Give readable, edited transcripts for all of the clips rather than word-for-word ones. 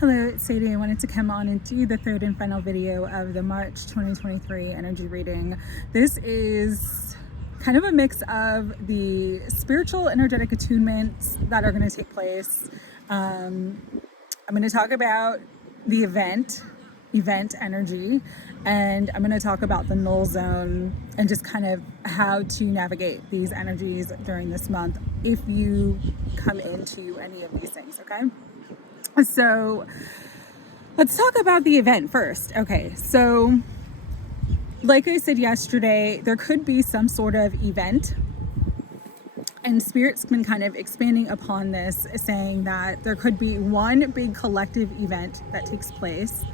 Hello, it's Sadie. I wanted to come on and do the third and final video of the March 2023 energy reading. This is kind of a mix of the spiritual energetic attunements that are going to take place. I'm going to talk about the event energy, and I'm going to talk about the null zone and just kind of how to navigate these energies during this month if you come into any of these things, okay? So let's talk about the event first. Okay, so like I said yesterday, there could be some sort of event, and Spirit's been kind of expanding upon this, saying that there could be one big collective event that takes place,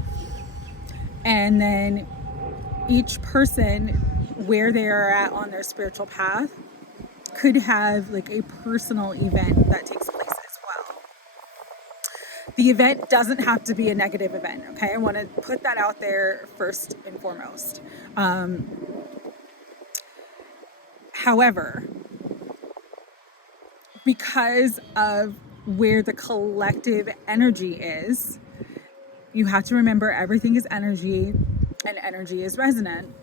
and then each person, where they are at on their spiritual path, could have like a personal event that takes place as well. The event doesn't have to be a negative event, okay? I want to put that out there first and foremost. However, because of where the collective energy is, you have to remember everything is energy and energy is resonant.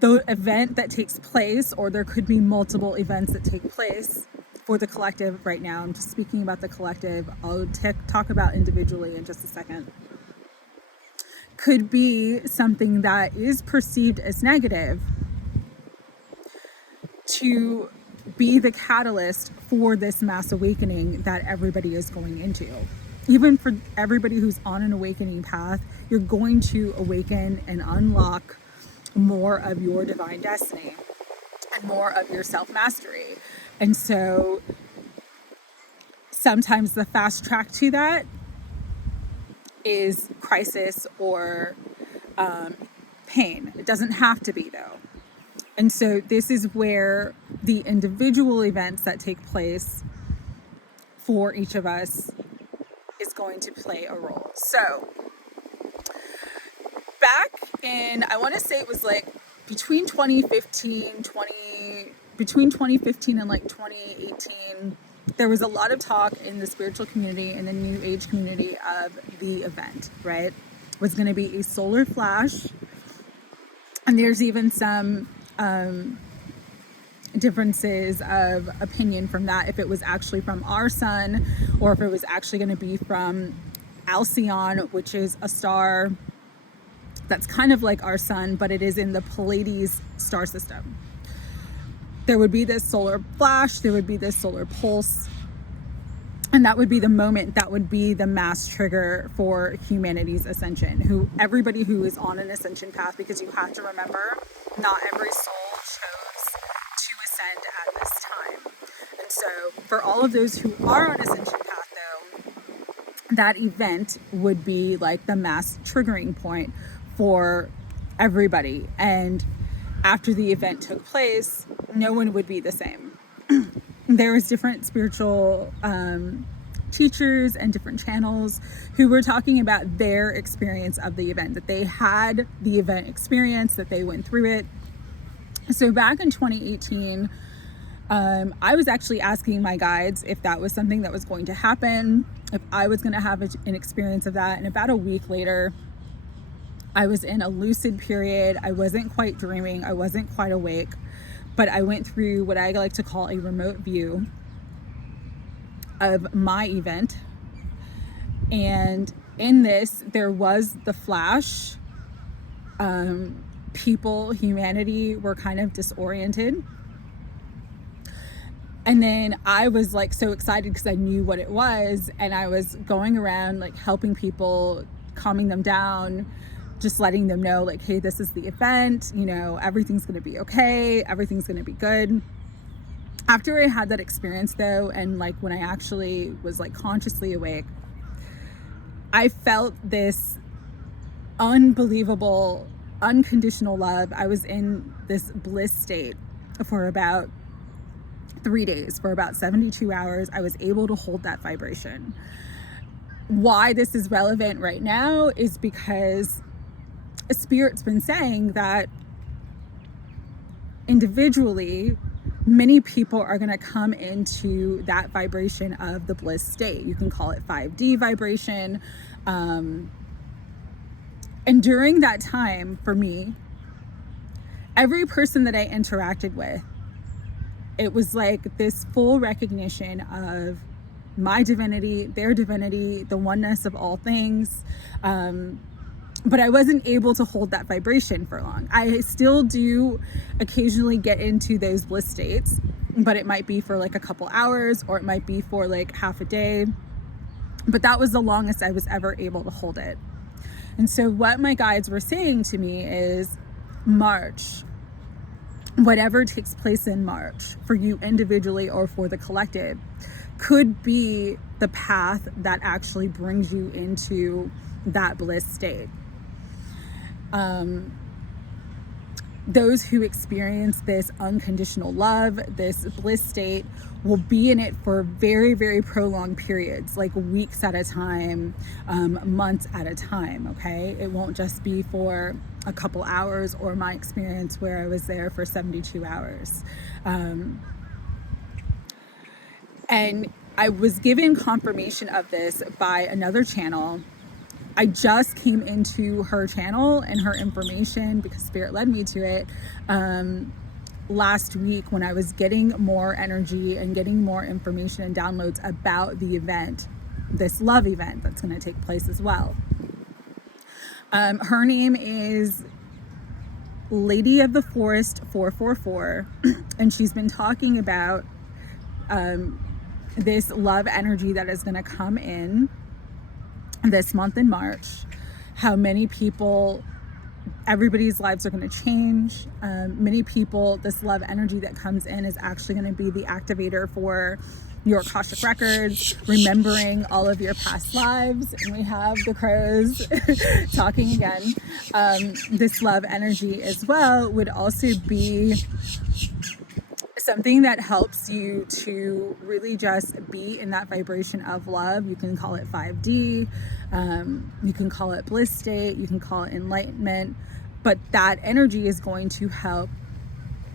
The event that takes place, or there could be multiple events that take place for the collective right now. I'm just speaking about the collective. I'll talk about individually in just a second. Could be something that is perceived as negative to be the catalyst for this mass awakening that everybody is going into. Even for everybody who's on an awakening path, you're going to awaken and unlock more of your divine destiny and more of your self-mastery. And so sometimes the fast track to that is crisis or pain. It doesn't have to be, though. And so this is where the individual events that take place for each of us is going to play a role. So back in, I want to say it was like between 2015 and like 2018, there was a lot of talk in the spiritual community and the new age community of the event, right? It was going to be a solar flash. And there's even some differences of opinion from that, if it was actually from our sun or if it was actually going to be from Alcyon, which is a star that's kind of like our sun, but it is in the Pleiades star system. There would be this solar flash, there would be this solar pulse, and that would be the moment that would be the mass trigger for humanity's ascension. Everybody who is on an ascension path, because you have to remember, not every soul chose to ascend at this time. And so for all of those who are on ascension path, though, that event would be like the mass triggering point for everybody. And after the event took place, no one would be the same. There was different spiritual teachers and different channels who were talking about their experience of the event, that they had the event experience, that they went through it. So back in 2018, I was actually asking my guides if that was something that was going to happen, if I was going to have an experience of that. And about a week later, I was in a lucid period. I wasn't quite dreaming. I wasn't quite awake, but I went through what I like to call a remote view of my event. And in this, there was the flash. Humanity were kind of disoriented. And then I was like so excited because I knew what it was. And I was going around like helping people, calming them down, just letting them know like, hey, this is the event, everything's going to be okay. Everything's going to be good. After I had that experience though, and like when I actually was like consciously awake, I felt this unbelievable, unconditional love. I was in this bliss state for about 3 days, for about 72 hours. I was able to hold that vibration. Why this is relevant right now is because Spirit's been saying that individually, many people are going to come into that vibration of the bliss state. You can call it 5D vibration. And during that time, for me, every person that I interacted with, it was like this full recognition of my divinity, their divinity, the oneness of all things. But I wasn't able to hold that vibration for long. I still do occasionally get into those bliss states, but it might be for like a couple hours, or it might be for like half a day. But that was the longest I was ever able to hold it. And so what my guides were saying to me is, March, whatever takes place in March for you individually or for the collective, could be the path that actually brings you into that bliss state. Those who experience this unconditional love, this bliss state, will be in it for very, very prolonged periods, like weeks at a time, months at a time, okay? It won't just be for a couple hours, or my experience where I was there for 72 hours. And I was given confirmation of this by another channel. I just came into her channel and her information because Spirit led me to it last week, when I was getting more energy and getting more information and downloads about the event, this love event that's going to take place as well. Her name is Lady of the Forest 444, and she's been talking about this love energy that is going to come in this month in March, how many people, everybody's lives are going to change. Many people, this love energy that comes in is actually going to be the activator for your Akashic records, remembering all of your past lives. And we have the crows talking again. This love energy as well would also be something that helps you to really just be in that vibration of love. You can call it 5D, you can call it bliss state, you can call it enlightenment, but that energy is going to help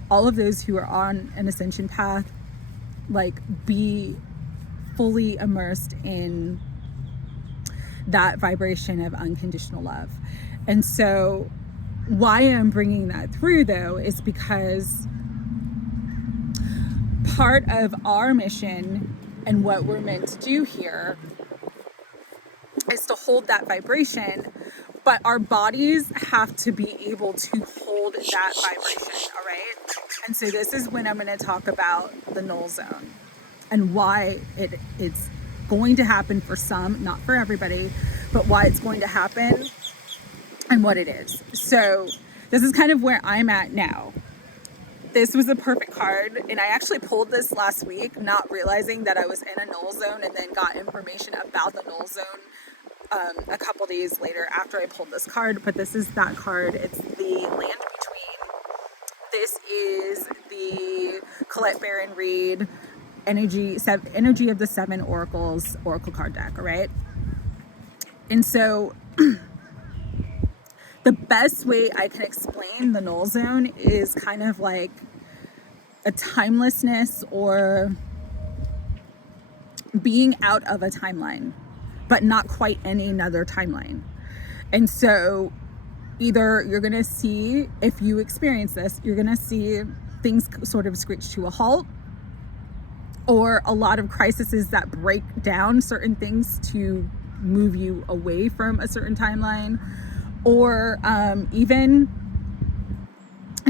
all of those who are on an ascension path, like, be fully immersed in that vibration of unconditional love. And so why I'm bringing that through, though, is because part of our mission and what we're meant to do here is to hold that vibration, but our bodies have to be able to hold that vibration, all right? And so this is when I'm going to talk about the null zone and why it's going to happen for some, not for everybody, but why it's going to happen and what it is. So this is kind of where I'm at now. This was a perfect card, and I actually pulled this last week, not realizing that I was in a null zone, and then got information about the null zone a couple days later after I pulled this card. But this is that card. It's the land between. This is the Colette Baron Reid energy of the 7 oracles oracle card deck, all right? And so the best way I can explain the null zone is kind of like a timelessness, or being out of a timeline, but not quite in another timeline. And so either you're going to see, if you experience this, you're going to see things sort of screech to a halt, or a lot of crises that break down certain things to move you away from a certain timeline, or even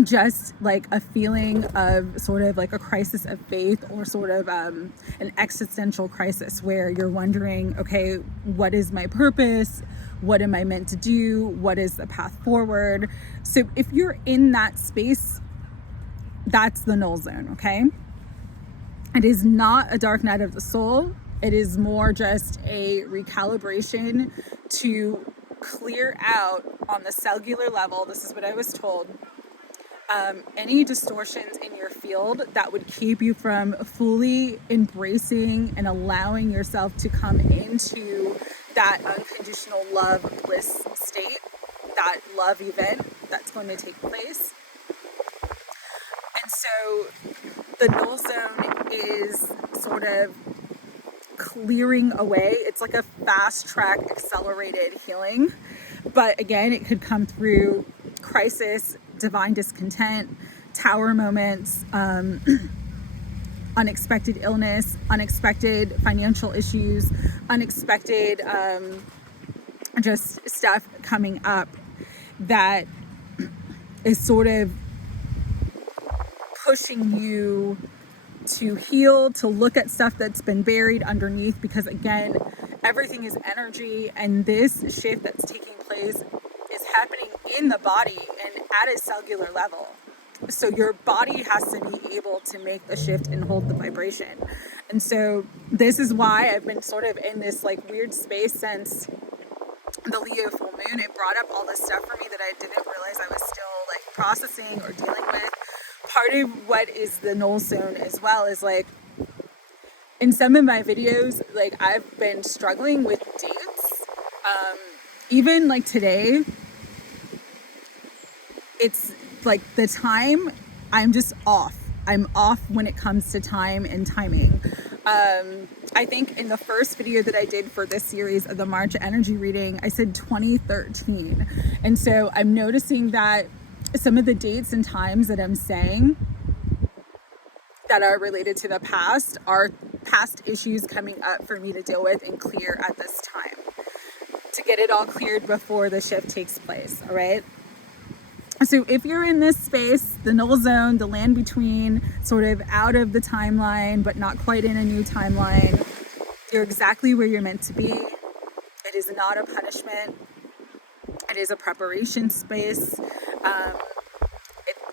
just like a feeling of sort of like a crisis of faith, or sort of an existential crisis where you're wondering, okay, what is my purpose? What am I meant to do? What is the path forward? So if you're in that space, that's the null zone, okay? It is not a dark night of the soul. It is more just a recalibration to clear out on the cellular level. This is what I was told. Any distortions in your field that would keep you from fully embracing and allowing yourself to come into that unconditional love bliss state, that love event that's going to take place. And so the null zone is sort of clearing away. It's like a fast track accelerated healing. But again, it could come through crisis, divine discontent, tower moments, unexpected illness, unexpected financial issues, unexpected just stuff coming up that is sort of pushing you to heal, to look at stuff that's been buried underneath, because again, everything is energy, and this shift that's taking place is happening in the body and at a cellular level. So your body has to be able to make the shift and hold the vibration. And so this is why I've been sort of in this like weird space since the Leo full moon. It brought up all this stuff for me that I didn't realize I was still like processing or dealing with. Part of what is the null zone as well is like in some of my videos, like I've been struggling with dates. Even like today, it's like the time, I'm just off. I'm off when it comes to time and timing. I think in the first video that I did for this series of the March energy reading, I said 2013. And so I'm noticing that some of the dates and times that I'm saying that are related to the past are past issues coming up for me to deal with and clear at this time, to get it all cleared before the shift takes place. All right. So if you're in this space, the null zone, the land between, sort of out of the timeline, but not quite in a new timeline, you're exactly where you're meant to be. It is not a punishment. It is a preparation space.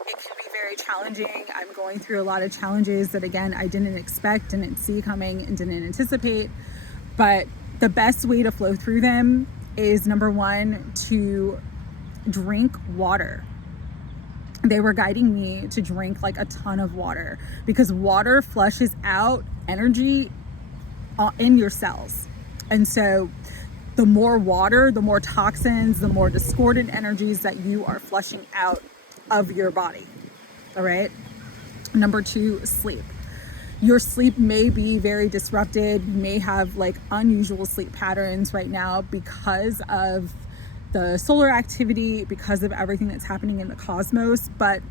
It can be very challenging. I'm going through a lot of challenges that, again, I didn't expect, didn't see coming, and didn't anticipate. But the best way to flow through them is, number one, to drink water. They were guiding me to drink like a ton of water, because water flushes out energy in your cells. And so the more water, the more toxins, the more discordant energies that you are flushing out of your body. All right. Number two, sleep. Your sleep may be very disrupted. You may have like unusual sleep patterns right now because of the solar activity, because of everything that's happening in the cosmos, but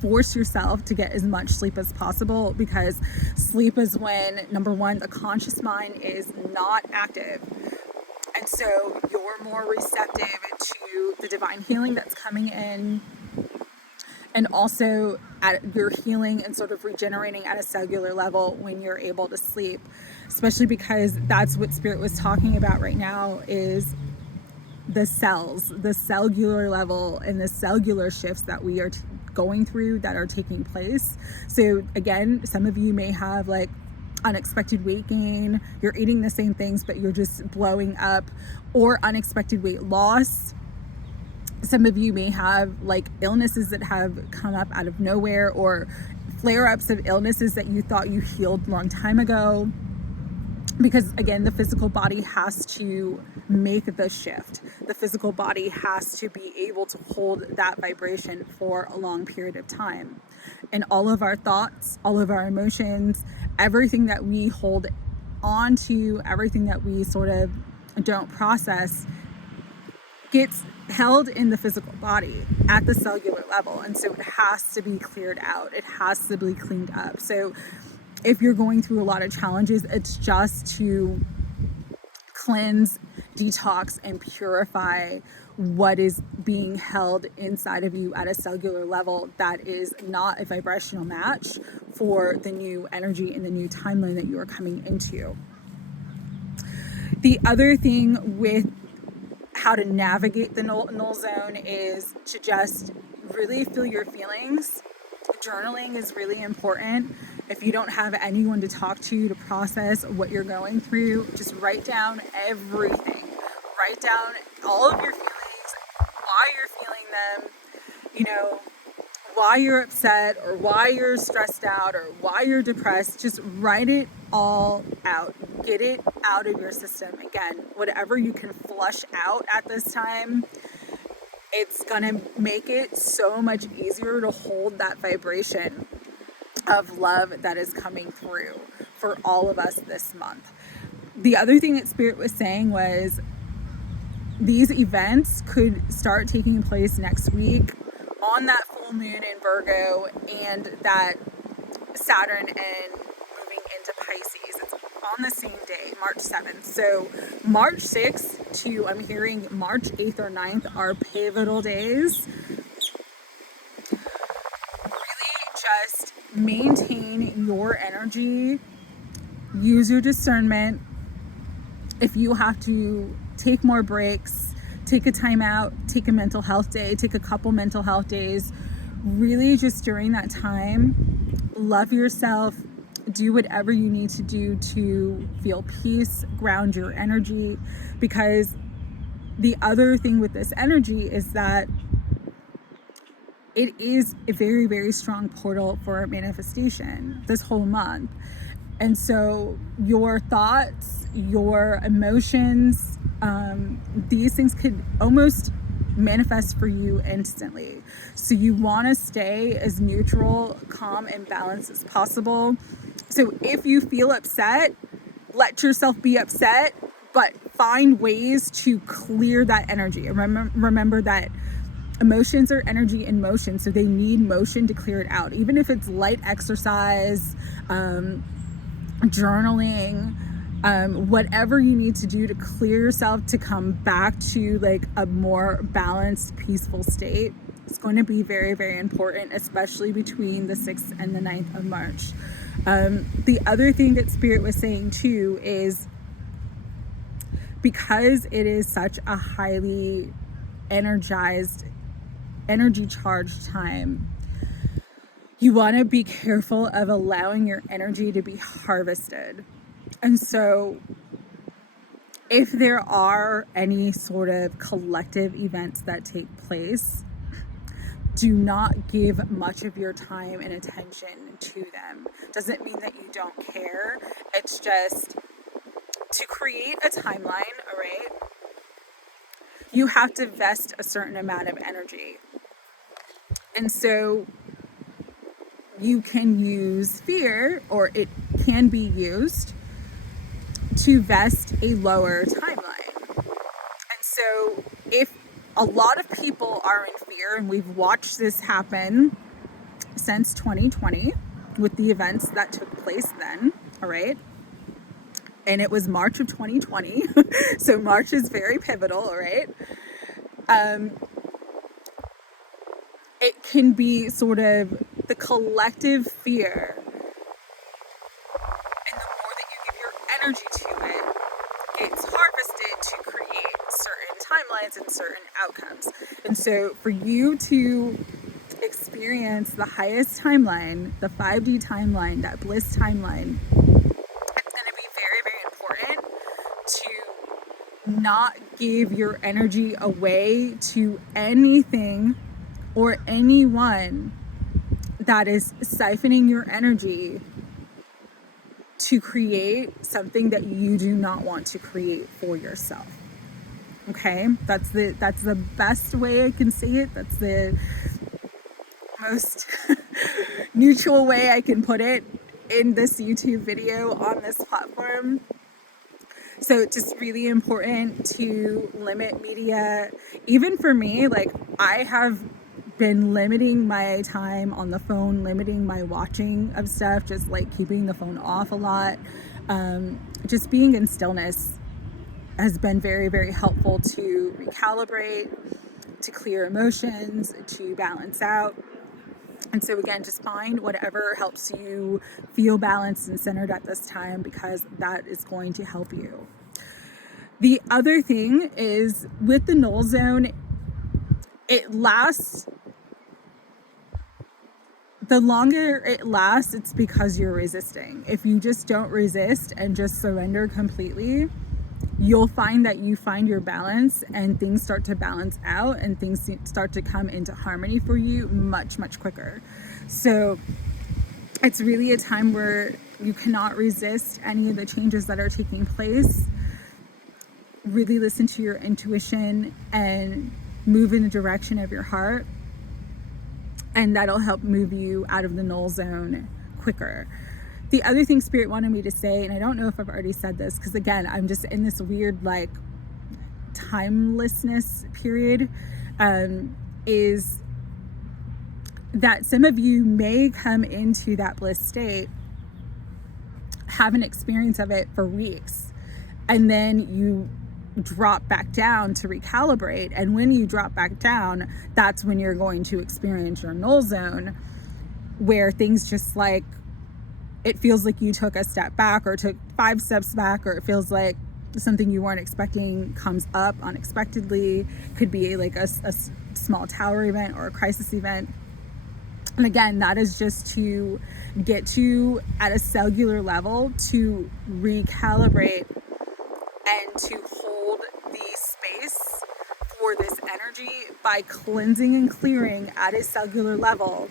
force yourself to get as much sleep as possible, because sleep is when, number one, the conscious mind is not active. And so you're more receptive to the divine healing that's coming in, and also at your healing and sort of regenerating at a cellular level when you're able to sleep, especially because that's what Spirit was talking about right now, is the cells, the cellular level, and the cellular shifts that we are going through that are taking place. So again, some of you may have like unexpected weight gain. You're eating the same things, but you're just blowing up, or unexpected weight loss. Some of you may have like illnesses that have come up out of nowhere, or flare-ups of illnesses that you thought you healed a long time ago. Because again, the physical body has to make the shift. The physical body has to be able to hold that vibration for a long period of time. And all of our thoughts, all of our emotions, everything that we hold on to, everything that we sort of don't process, gets held in the physical body at the cellular level. And so it has to be cleared out. It has to be cleaned up. So if you're going through a lot of challenges, it's just to cleanse, detox, and purify what is being held inside of you at a cellular level that is not a vibrational match for the new energy and the new timeline that you are coming into. The other thing with how to navigate the null zone is to just really feel your feelings. Journaling is really important. If you don't have anyone to talk to process what you're going through, just write down everything. Write down all of your feelings, why you're feeling them, you know, why you're upset, or why you're stressed out, or why you're depressed. Just write it all out. Get it out of your system. Again, whatever you can flush out at this time, it's gonna make it so much easier to hold that vibration. of love that is coming through for all of us this month. The other thing that Spirit was saying was these events could start taking place next week on that full moon in Virgo and that Saturn and moving into Pisces. It's on the same day, March 7th. So March 6th to, I'm hearing March 8th or 9th are pivotal days. Really just maintain your energy, use your discernment. If you have to take more breaks, take a time out, take a mental health day, take a couple mental health days, really just during that time, love yourself, do whatever you need to do to feel peace, ground your energy, because the other thing with this energy is that it is a very, very strong portal for manifestation this whole month. And so your thoughts, your emotions, these things could almost manifest for you instantly. So you want to stay as neutral, calm, and balanced as possible. So if you feel upset, let yourself be upset, but find ways to clear that energy. And remember that emotions are energy in motion, so they need motion to clear it out. Even if it's light exercise, journaling, whatever you need to do to clear yourself to come back to like a more balanced, peaceful state. It's going to be very, very important, especially between the 6th and the 9th of March. The other thing that Spirit was saying too is because it is such a highly energized, energy charged time, you want to be careful of allowing your energy to be harvested. And so if there are any sort of collective events that take place, do not give much of your time and attention to them. Doesn't mean that you don't care. It's just to create a timeline, all right? You have to vest a certain amount of energy. And so you can use fear, or it can be used to vest a lower timeline. And so if a lot of people are in fear, and we've watched this happen since 2020 with the events that took place then, all right? And it was March of 2020. So March is very pivotal, all right? It can be sort of the collective fear. And the more that you give your energy to it, it's harvested to create certain timelines and certain outcomes. And so for you to experience the highest timeline, the 5D timeline, that bliss timeline, it's going to be very, very important to not give your energy away to anything or anyone that is siphoning your energy to create something that you do not want to create for yourself. Okay? That's the best way I can say it. That's the most neutral way I can put it in this YouTube video on this platform. So it's just really important to limit media. Even for me, like, I have been limiting my time on the phone, limiting my watching of stuff, just like keeping the phone off a lot. Just being in stillness has been very, very helpful to recalibrate, to clear emotions, to balance out. And so again, just find whatever helps you feel balanced and centered at this time, because that is going to help you. The other thing is with the null zone, it lasts. The longer it lasts, it's because you're resisting. If you just don't resist and just surrender completely, you'll find that you find your balance and things start to balance out and things start to come into harmony for you much, much quicker. So it's really a time where you cannot resist any of the changes that are taking place. Really listen to your intuition and move in the direction of your heart. And that'll help move you out of the null zone quicker. The other thing Spirit wanted me to say, and I don't know if I've already said this, because again, I'm just in this weird like timelessness period, is that some of you may come into that bliss state, have an experience of it for weeks, and then you drop back down to recalibrate. And when you drop back down, that's when you're going to experience your null zone, where things just like, it feels like you took a step back or took 5 steps back, or it feels like something you weren't expecting comes up unexpectedly. Could be like a small tower event or a crisis event. And again, that is just to get you at a cellular level to recalibrate and to hold the space for this energy by cleansing and clearing at a cellular level,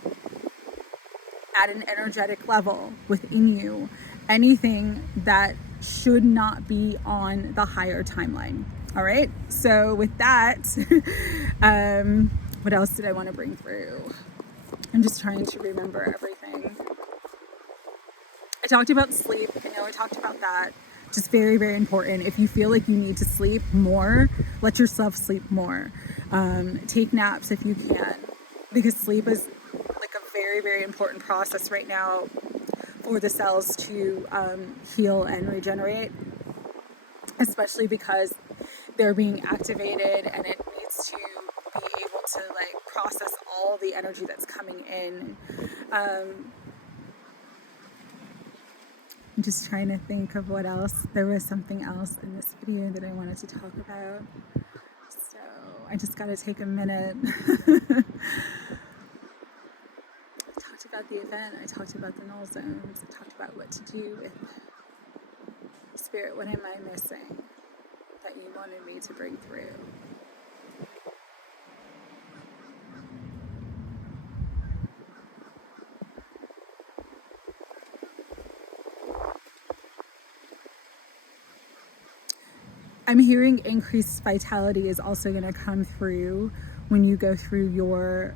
at an energetic level within you, anything that should not be on the higher timeline. All right. So with that, what else did I want to bring through? I'm just trying to remember everything. I talked about sleep. I know I talked about that. Just very, very important. If you feel like you need to sleep more, let yourself sleep more. Take naps if you can, because sleep is like a very, very important process right now for the cells to heal and regenerate, especially because they're being activated, and it needs to be able to like process all the energy that's coming in. I'm just trying to think of what else. There was something else in this video that I wanted to talk about, so I just got to take a minute. I talked about the event, I talked about the null zones, I talked about what to do with Spirit. What am I missing that you wanted me to bring through? I'm hearing increased vitality is also going to come through when you go through your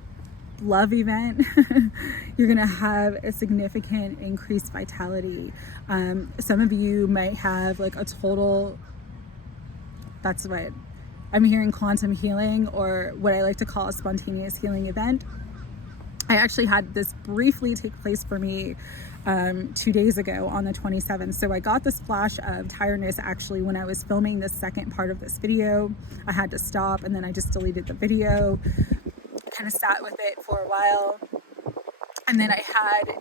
love event. You're going to have a significant increased vitality. Some of you might have like a total, that's what I'm hearing, quantum healing, or what I like to call a spontaneous healing event. I actually had this briefly take place for me 2 days ago on the 27th. So I got this flash of tiredness actually when I was filming the second part of this video. I had to stop, and then I just deleted the video, kind of sat with it for a while, and then I had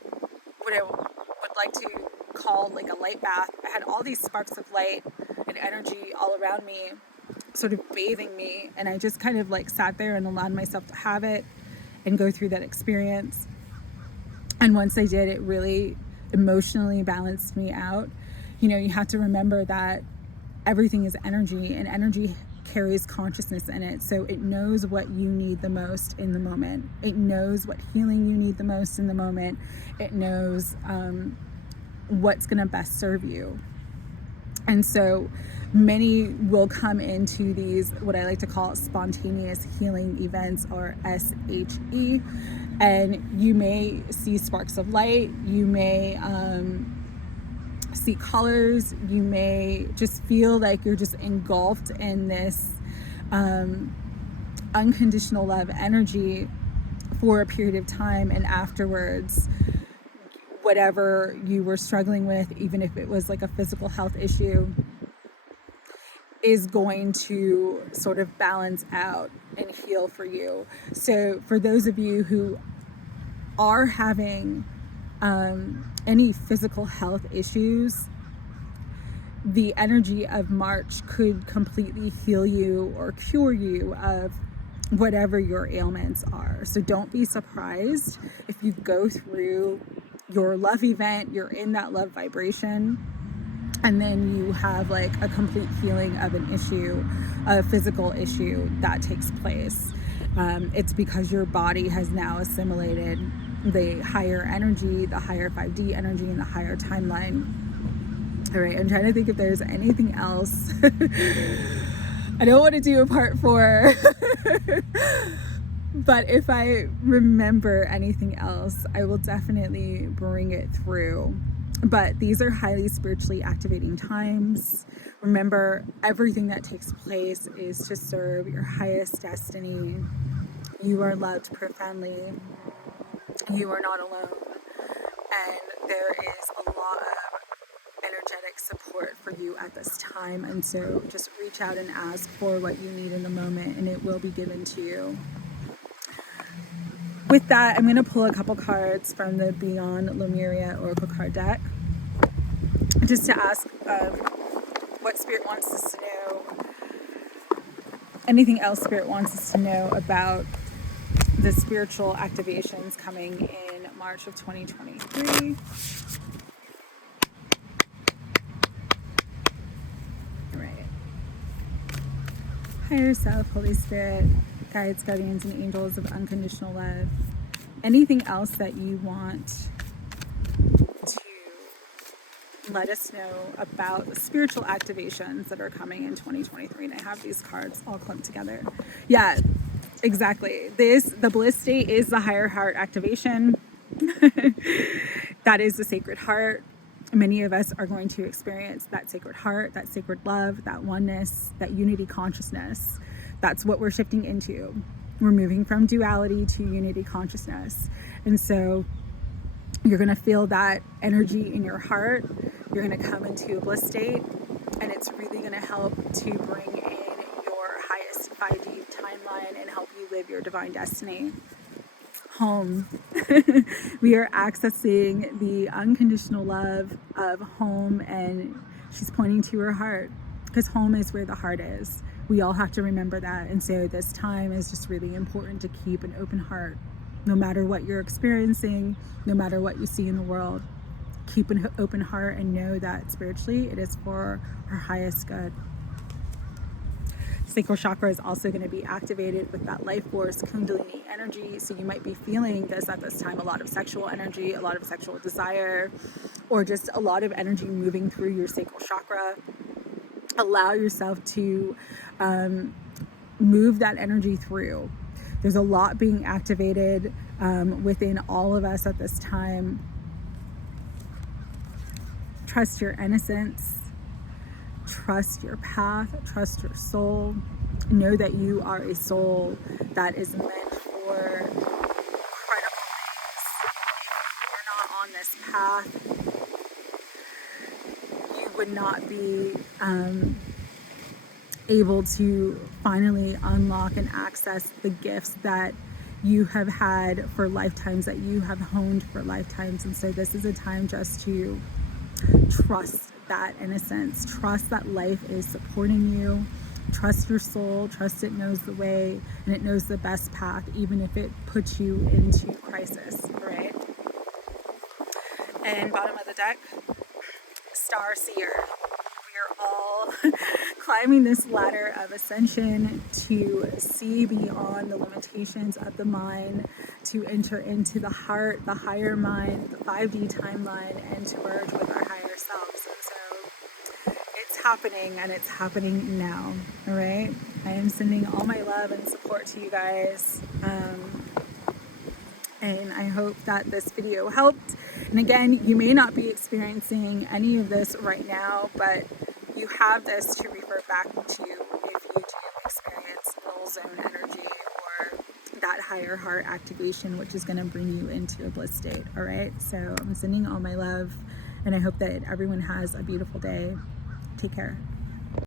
what I would like to call like a light bath. I had all these sparks of light and energy all around me, sort of bathing me, and I just kind of like sat there and allowed myself to have it and go through that experience. And once I did, it really emotionally balanced me out. You know, you have to remember that everything is energy, and energy carries consciousness in it. So it knows what you need the most in the moment. It knows what healing you need the most in the moment. It knows what's going to best serve you. And so many will come into these, what I like to call spontaneous healing events, or SHE, and you may see sparks of light, you may see colors, you may just feel like you're just engulfed in this unconditional love energy for a period of time, and afterwards, whatever you were struggling with, even if it was like a physical health issue, is going to sort of balance out and heal for you. So for those of you who are having any physical health issues, the energy of March could completely heal you or cure you of whatever your ailments are. So don't be surprised if you go through your love event, you're in that love vibration, and then you have like a complete healing of an issue, a physical issue that takes place. It's because your body has now assimilated the higher energy, the higher 5D energy, and the higher timeline. All right, I'm trying to think if there's anything else. I don't want to do a part 4. But if I remember anything else, I will definitely bring it through. But these are highly spiritually activating times. Remember, everything that takes place is to serve your highest destiny. You are loved profoundly. You are not alone. And there is a lot of energetic support for you at this time. And so just reach out and ask for what you need in the moment, and it will be given to you. With that, I'm going to pull a couple cards from the Beyond Lemuria Oracle card deck, just to ask what Spirit wants us to know, anything else Spirit wants us to know about the spiritual activations coming in March of 2023. All right. Higher Self, Holy Spirit, guides, guardians, and angels of unconditional love. Anything else that you want to let us know about the spiritual activations that are coming in 2023. And I have these cards all clumped together. Yeah, exactly. The bliss state is the higher heart activation. That is the sacred heart. Many of us are going to experience that sacred heart, that sacred love, that oneness, that unity consciousness. That's what we're shifting into. We're moving from duality to unity consciousness. And so you're going to feel that energy in your heart. You're going to come into a bliss state, and it's really going to help to bring in your highest 5D timeline and help you live your divine destiny. Home. We are accessing the unconditional love of home, and she's pointing to her heart, because home is where the heart is. We all have to remember that. And so this time is just really important to keep an open heart. No matter what you're experiencing, no matter what you see in the world, keep an open heart and know that spiritually it is for our highest good. Sacral chakra is also going to be activated with that life force Kundalini energy. So you might be feeling this at this time, a lot of sexual energy, a lot of sexual desire, or just a lot of energy moving through your sacral chakra. Allow yourself to move that energy through. There's a lot being activated within all of us at this time. Trust your innocence. Trust your path. Trust your soul. Know that you are a soul that is meant for incredible things. If you're not on this path, you would not be able to finally unlock and access the gifts that you have had for lifetimes, that you have honed for lifetimes. And so this is a time just to trust that innocence, trust that life is supporting you, trust your soul, trust it knows the way and it knows the best path, even if it puts you into crisis, right? And bottom of the deck, Star Seer. We are all climbing this ladder of ascension to see beyond the limitations of the mind, to enter into the heart, the higher mind, the 5D timeline, and to merge with our higher selves. And so it's happening, and it's happening now. All right. I am sending all my love and support to you guys. And I hope that this video helped. And again, you may not be experiencing any of this right now, but you have this to refer back to if you do experience null zone energy or that higher heart activation, which is going to bring you into a bliss state. All right. So I'm sending all my love, and I hope that everyone has a beautiful day. Take care.